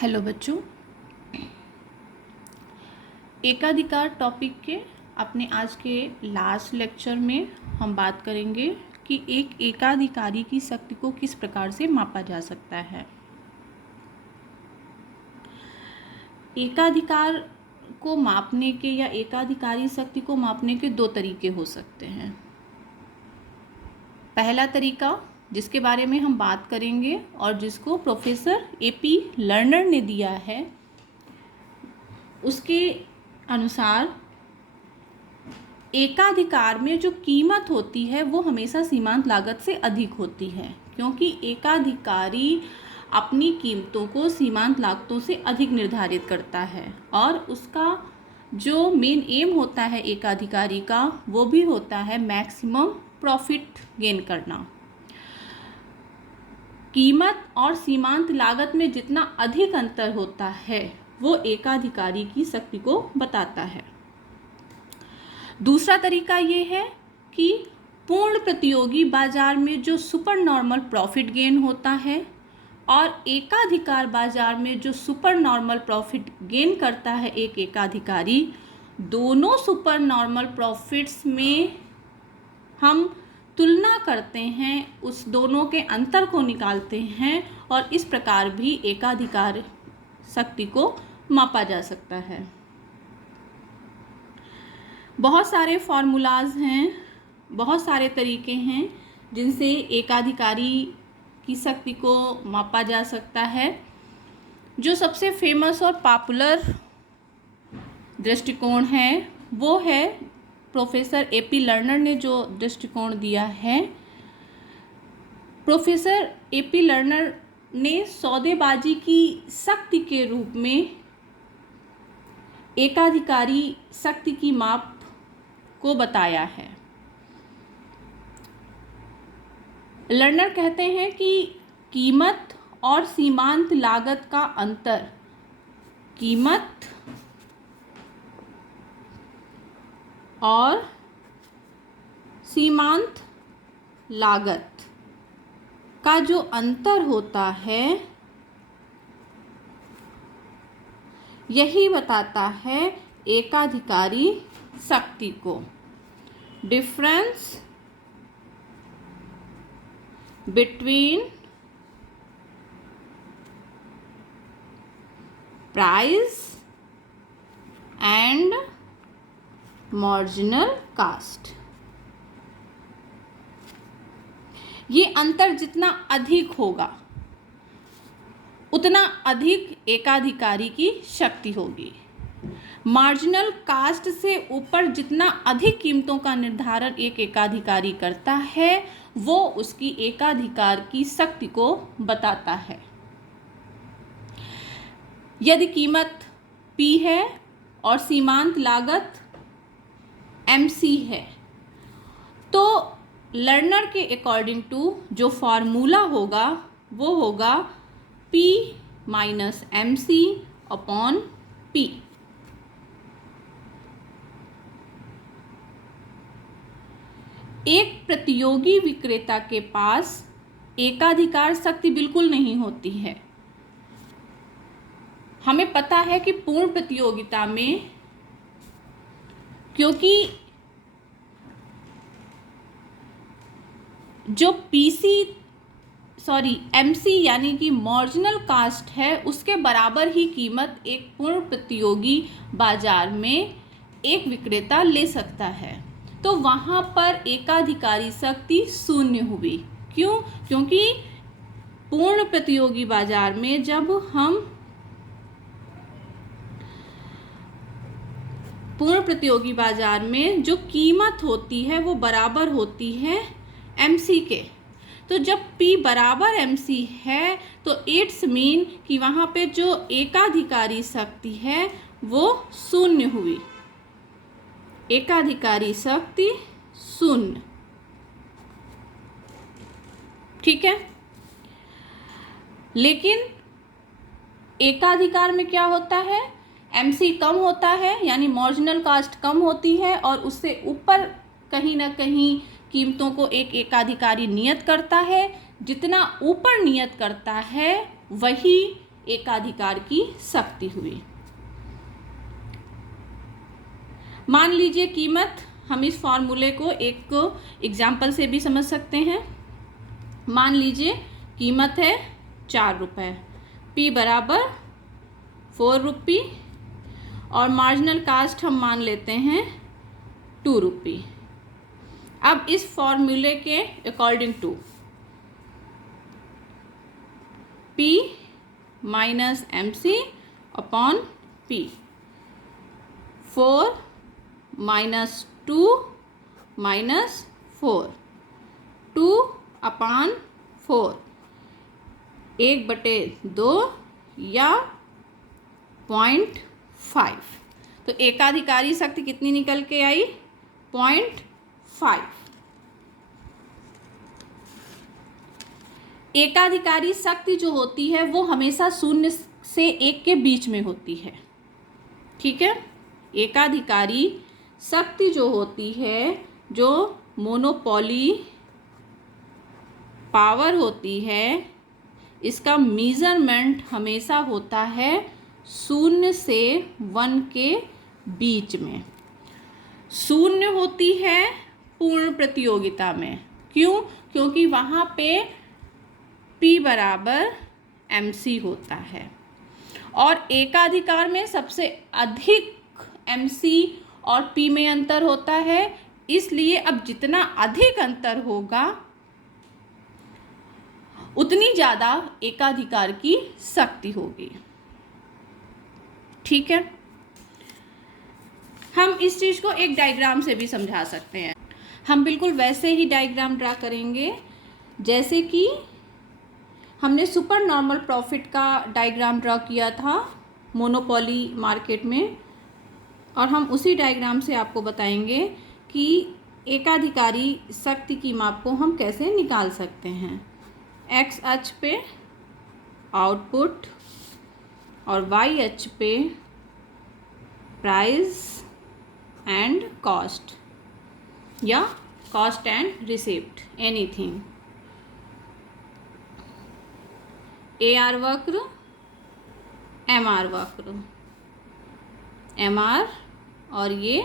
Hello बच्चों, एकाधिकार topic के अपने आज के लास्ट लेक्चर में हम बात करेंगे कि एक एकाधिकारी की शक्ति को किस प्रकार से मापा जा सकता है। एकाधिकार को मापने के या एकाधिकारी शक्ति को मापने के दो तरीके हो सकते हैं। पहला तरीका जिसके बारे में हम बात करेंगे और जिसको प्रोफेसर एपी लर्नर ने दिया है, उसके अनुसार एकाधिकार में जो कीमत होती है वो हमेशा सीमांत लागत से अधिक होती है, क्योंकि एकाधिकारी अपनी कीमतों को सीमांत लागतों से अधिक निर्धारित करता है और उसका जो मेन एम होता है एकाधिकारी का वो भी होता है मैक्सिमम प्रॉफिट गेन करना। कीमत और सीमांत लागत में जितना अधिक अंतर होता है वो एकाधिकारी की शक्ति को बताता है। दूसरा तरीका ये है कि पूर्ण प्रतियोगी बाजार में जो सुपर नॉर्मल प्रॉफिट गेन होता है और एकाधिकार बाजार में जो सुपर नॉर्मल प्रॉफिट गेन करता है एक एकाधिकारी, दोनों सुपर नॉर्मल प्रॉफिट्स में हम तुलना करते हैं, उस दोनों के अंतर को निकालते हैं और इस प्रकार भी एकाधिकार शक्ति को मापा जा सकता है। बहुत सारे फॉर्मूलाज हैं, बहुत सारे तरीके हैं जिनसे एकाधिकारी की शक्ति को मापा जा सकता है। जो सबसे फेमस और पॉपुलर दृष्टिकोण है वो है प्रोफेसर एपी लर्नर ने जो दृष्टिकोण दिया है। प्रोफेसर एपी लर्नर ने सौदेबाजी की शक्ति के रूप में एकाधिकारी शक्ति की माप को बताया है। लर्नर कहते हैं कि कीमत और सीमांत लागत का अंतर, कीमत और सीमांत लागत का जो अंतर होता है यही बताता है एकाधिकारी शक्ति को। Difference between price and marginal cast. ये अंतर जितना अधिक होगा उतना अधिक एकाधिकारी की शक्ति होगी। मार्जिनल कास्ट से ऊपर जितना अधिक कीमतों का निर्धारण एक एकाधिकारी करता है वो उसकी एकाधिकार की शक्ति को बताता है। यदि कीमत P है और सीमांत लागत MC है तो लर्नर के अकॉर्डिंग टू जो फॉर्मूला होगा वो होगा P minus MC upon P। एक प्रतियोगी विक्रेता के पास एकाधिकार शक्ति बिल्कुल नहीं होती है। हमें पता है कि पूर्ण प्रतियोगिता में, क्योंकि जो MC यानी कि मार्जिनल कास्ट है उसके बराबर ही कीमत एक पूर्ण प्रतियोगी बाजार में एक विक्रेता ले सकता है, तो वहाँ पर एकाधिकारी शक्ति शून्य हुई। क्यों? क्योंकि पूर्ण प्रतियोगी बाजार में जब हम पूर्ण प्रतियोगी बाजार में जो कीमत होती है वो बराबर होती है MC के, तो जब P बराबर MC है तो इट्स मीन कि वहाँ पे जो एकाधिकारी शक्ति है वो शून्य हुई। एकाधिकारी शक्ति शून्य, ठीक है। लेकिन एकाधिकार में क्या होता है, MC कम होता है यानी मार्जिनल कास्ट कम होती है और उससे ऊपर कहीं ना कहीं कीमतों को एक एकाधिकारी नियत करता है। जितना ऊपर नियत करता है वही एकाधिकार की शक्ति हुई। मान लीजिए कीमत, हम इस फॉर्मूले को एक एग्जाम्पल से भी समझ सकते हैं। मान लीजिए कीमत है 4 रुपये, P बराबर 4 रुपये और मार्जिनल कास्ट हम मान लेते हैं 2 रुपये। अब इस फॉर्मूले के according to P minus MC upon P, 4 minus 2 minus 4, 2 upon 4, 1/2 या 0.5। तो एकाधिकारी शक्ति कितनी निकल के आई? 0.5। एकाधिकारी शक्ति जो होती है वो हमेशा 0 से 1 के बीच में होती है। ठीक है, एकाधिकारी शक्ति जो होती है, जो मोनोपोली पावर होती है, इसका मेजरमेंट हमेशा होता है 0 से 1 के बीच में। 0 होती है पूर्ण प्रतियोगिता में। क्यों? क्योंकि वहाँ पे P बराबर MC होता है और एकाधिकार में सबसे अधिक MC और P में अंतर होता है। इसलिए अब जितना अधिक अंतर होगा उतनी ज़्यादा एकाधिकार की शक्ति होगी। ठीक है, हम इस चीज़ को एक डायग्राम से भी समझा सकते हैं। हम बिल्कुल वैसे ही डायग्राम ड्रा करेंगे जैसे कि हमने सुपर नॉर्मल प्रॉफिट का डायग्राम ड्रा किया था मोनोपोली मार्केट में, और हम उसी डायग्राम से आपको बताएंगे कि एकाधिकारी शक्ति की माप को हम कैसे निकाल सकते हैं। एक्स अक्ष पे आउटपुट और वाई अक्ष पे प्राइस एंड कॉस्ट या cost and receipt, anything. AR वक्र, MR वक्र, MR और ये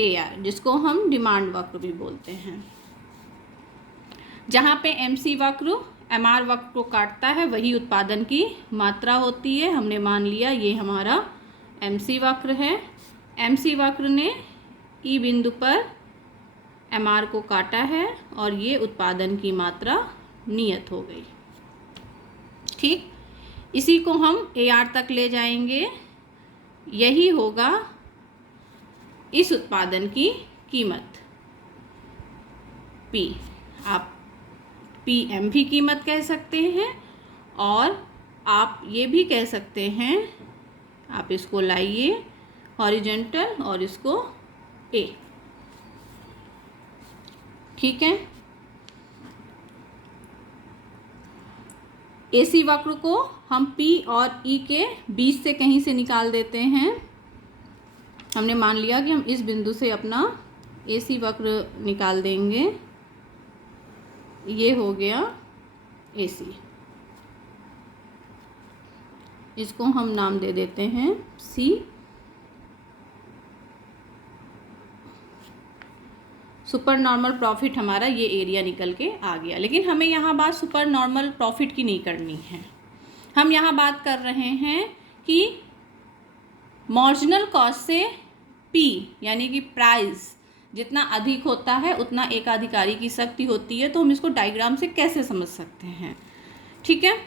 AR, जिसको हम डिमांड वक्र भी बोलते हैं। जहाँ पे MC वक्र MR वक्र को काटता है वही उत्पादन की मात्रा होती है। हमने मान लिया ये हमारा MC वक्र है। MC वक्र ने E बिंदु पर MR को काटा है और ये उत्पादन की मात्रा नियत हो गई। ठीक, इसी को हम AR तक ले जाएंगे। यही होगा इस उत्पादन की कीमत P। आप PM भी कीमत कह सकते हैं और आप ये भी कह सकते हैं, आप इसको लाइए हॉरिजॉन्टल और इसको A। ठीक है, AC वक्र को हम P और E के बीच से कहीं से निकाल देते हैं। हमने मान लिया कि हम इस बिंदु से अपना AC वक्र निकाल देंगे। ये हो गया AC, इसको हम नाम दे देते हैं C। सुपर नॉर्मल प्रॉफिट हमारा ये एरिया निकल के आ गया। लेकिन हमें यहाँ बात सुपर नॉर्मल प्रॉफिट की नहीं करनी है। हम यहाँ बात कर रहे हैं कि मार्जिनल कॉस्ट से P यानी कि प्राइस जितना अधिक होता है उतना एकाधिकारी की शक्ति होती है। तो हम इसको डायग्राम से कैसे समझ सकते हैं? ठीक है,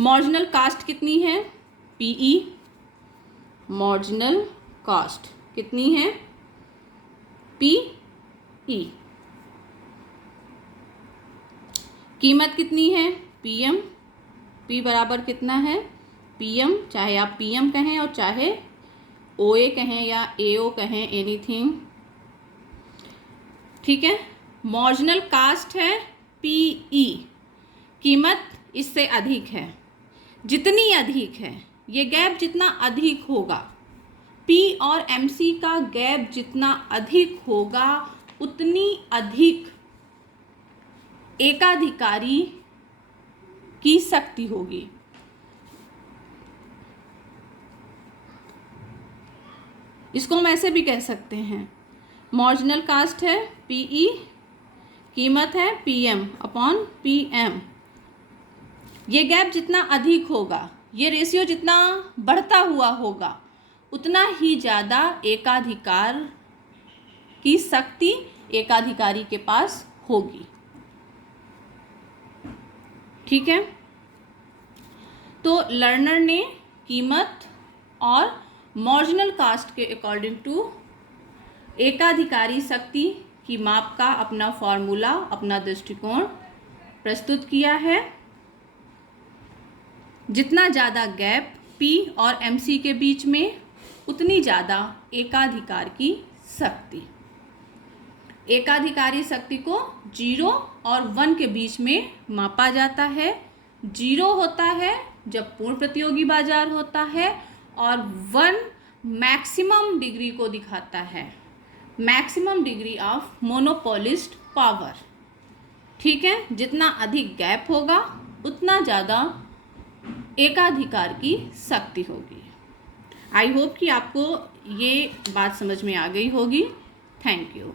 मार्जिनल कास्ट कितनी है? PE। मार्जिनल कास्ट कितनी है? PE। कीमत कितनी है? PM। P बराबर कितना है? PM, चाहे आप PM कहें और चाहे OA कहें या AO कहें, एनीथिंग। ठीक है, मार्जिनल कास्ट है PE, कीमत इससे अधिक है। जितनी अधिक है, ये गैप जितना अधिक होगा, P और MC का गैप जितना अधिक होगा उतनी अधिक एकाधिकारी की शक्ति होगी। इसको हम ऐसे भी कह सकते हैं, मार्जिनल कास्ट है पीई, कीमत है पीएम अपॉन पीएम। ये गैप जितना अधिक होगा, ये रेशियो जितना बढ़ता हुआ होगा, उतना ही ज़्यादा एकाधिकार की शक्ति एकाधिकारी के पास होगी। ठीक है, तो लर्नर ने कीमत और मार्जिनल कास्ट के अकॉर्डिंग टू एकाधिकारी शक्ति की माप का अपना फॉर्मूला, अपना दृष्टिकोण प्रस्तुत किया है। जितना ज़्यादा गैप P और MC के बीच में, उतनी ज़्यादा एकाधिकार की शक्ति। एकाधिकारी शक्ति को 0 और 1 के बीच में मापा जाता है। 0 होता है जब पूर्ण प्रतियोगी बाजार होता है, और 1 मैक्सिमम डिग्री को दिखाता है, maximum degree of monopolist power. ठीक है, जितना अधिक गैप होगा उतना ज़्यादा एकाधिकार की शक्ति होगी। आई होप कि आपको ये बात समझ में आ गई होगी। Thank you.